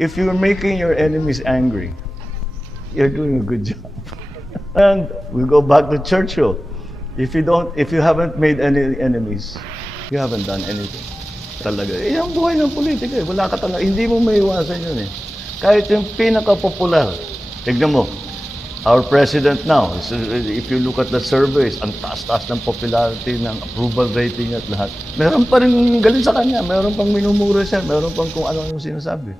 If you're making your enemies angry, you're doing a good job. And we go back to Churchill. If you haven't made any enemies, you haven't done anything. Talaga. Ang buhay ng politika eh. Wala ka talaga. Hindi mo maiwasan yun eh. Kahit yung pinaka-popular. Tignan mo. Our president now, if you look at the surveys, ang taas-taas ng popularity, ng approval rating at lahat. Meron pa rin galing sa kanya. Meron pang minumura siya. Meron pang kung ano yung sinasabi.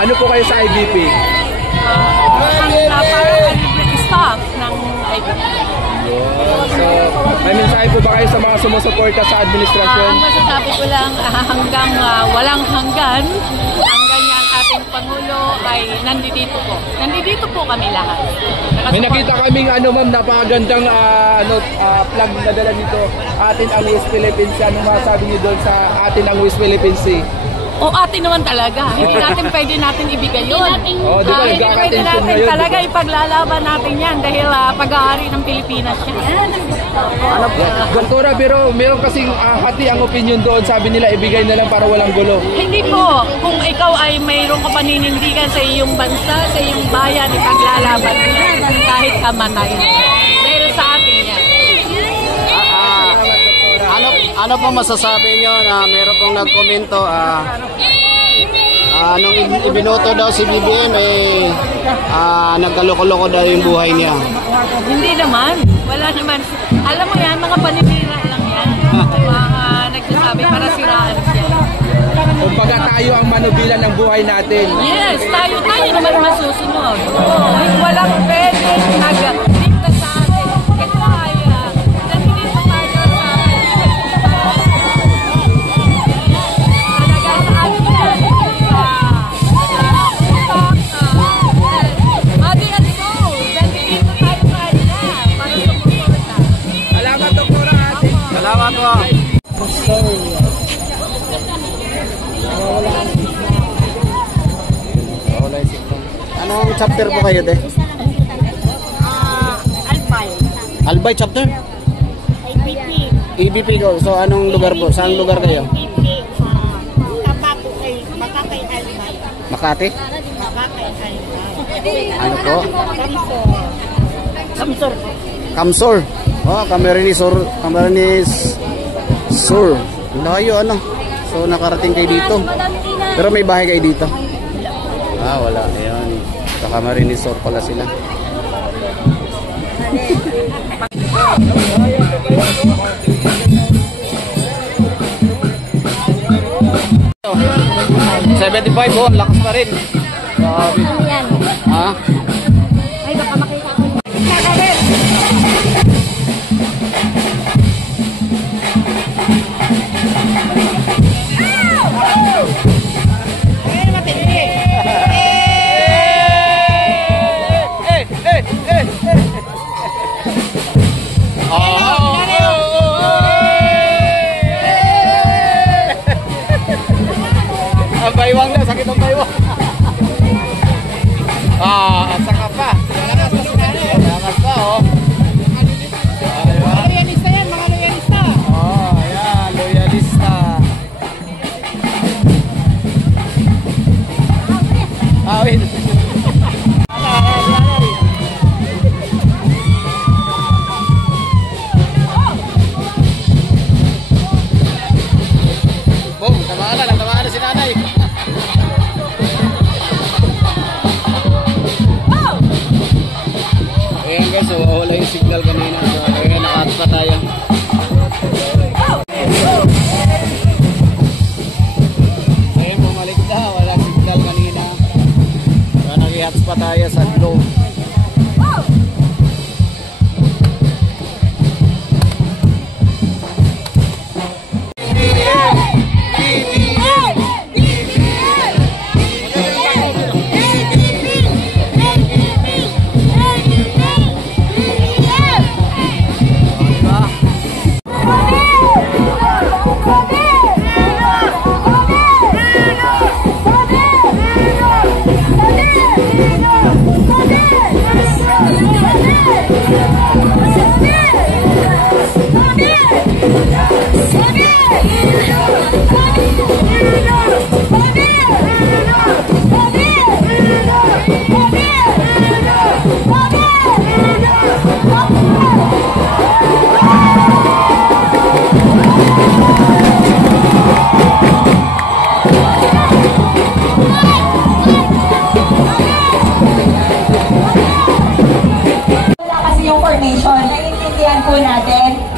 Ano po kayo sa IBP? Parang staff ng IBP. So, may mensahe po ba kayo sa mga sumusuporta sa administrasyon? Ang masasabi ko lang hanggang walang hanggan yung ating Pangulo ay nandito po. Nandito po kami lahat. May nakita kaming ma'am, napakagandang flag na dala dito. Atin ang West Philippines. Ano masasabi niyo doon sa atin ang West Philippines Sea? O atin naman talaga. Hindi pwede natin ibigay yun. Hindi pwede natin talaga ipaglalaban natin yan dahil pag-aari ng Pilipinas yan. Doktora, pero meron kasing hati ang opinion doon. Sabi nila ibigay na lang para walang gulo. Hindi po. Kung ikaw ay mayroong kapaninindigan sa iyong bansa, sa iyong bayan, ipaglalaban mo yan kahit kamatay. Dahil sa atin yan. Ano po masasabi nyo na meron pong nagkomento nung ibinoto daw si BBM nagkaloko-loko daw yung buhay niya. Hindi naman. Wala naman. Alam mo yan, mga paninira lang yan. Mga nagsasabi para siraan siya. Kumbaga tayo ang manubilan ng buhay natin. Yes, tayo naman masusunod. Walang pwede nag-dikta sa atin. Salamat po. Anong chapter po kayo, de? Albay. Albay chapter? ABP. ABP ko. So anong lugar po? Saan lugar kayo? ABP. Tabaco kay Makakay Albay. Makati? Makakay Albay. Ano po? Kamsor. Kamsor. Oh, Camarines Sur. Layo So nakarating kayo dito. Pero may bahay kayo dito? Wala. Ayun. Sa Camarines Sur pala sila. $75 po, lakas pa rin. Grabe. Ha? Ay, baka makita ko. Ang baywang na, sakit ang baywang. At saka pa. Malakas pa, oh. Loyalista yan, mga loyalista. Ayan, loyalista. Wait. Boom, tamaan na si nanay. Ayan guys, so wala Pataya Sadlo. Kasi yung formation, naiintindihan po natin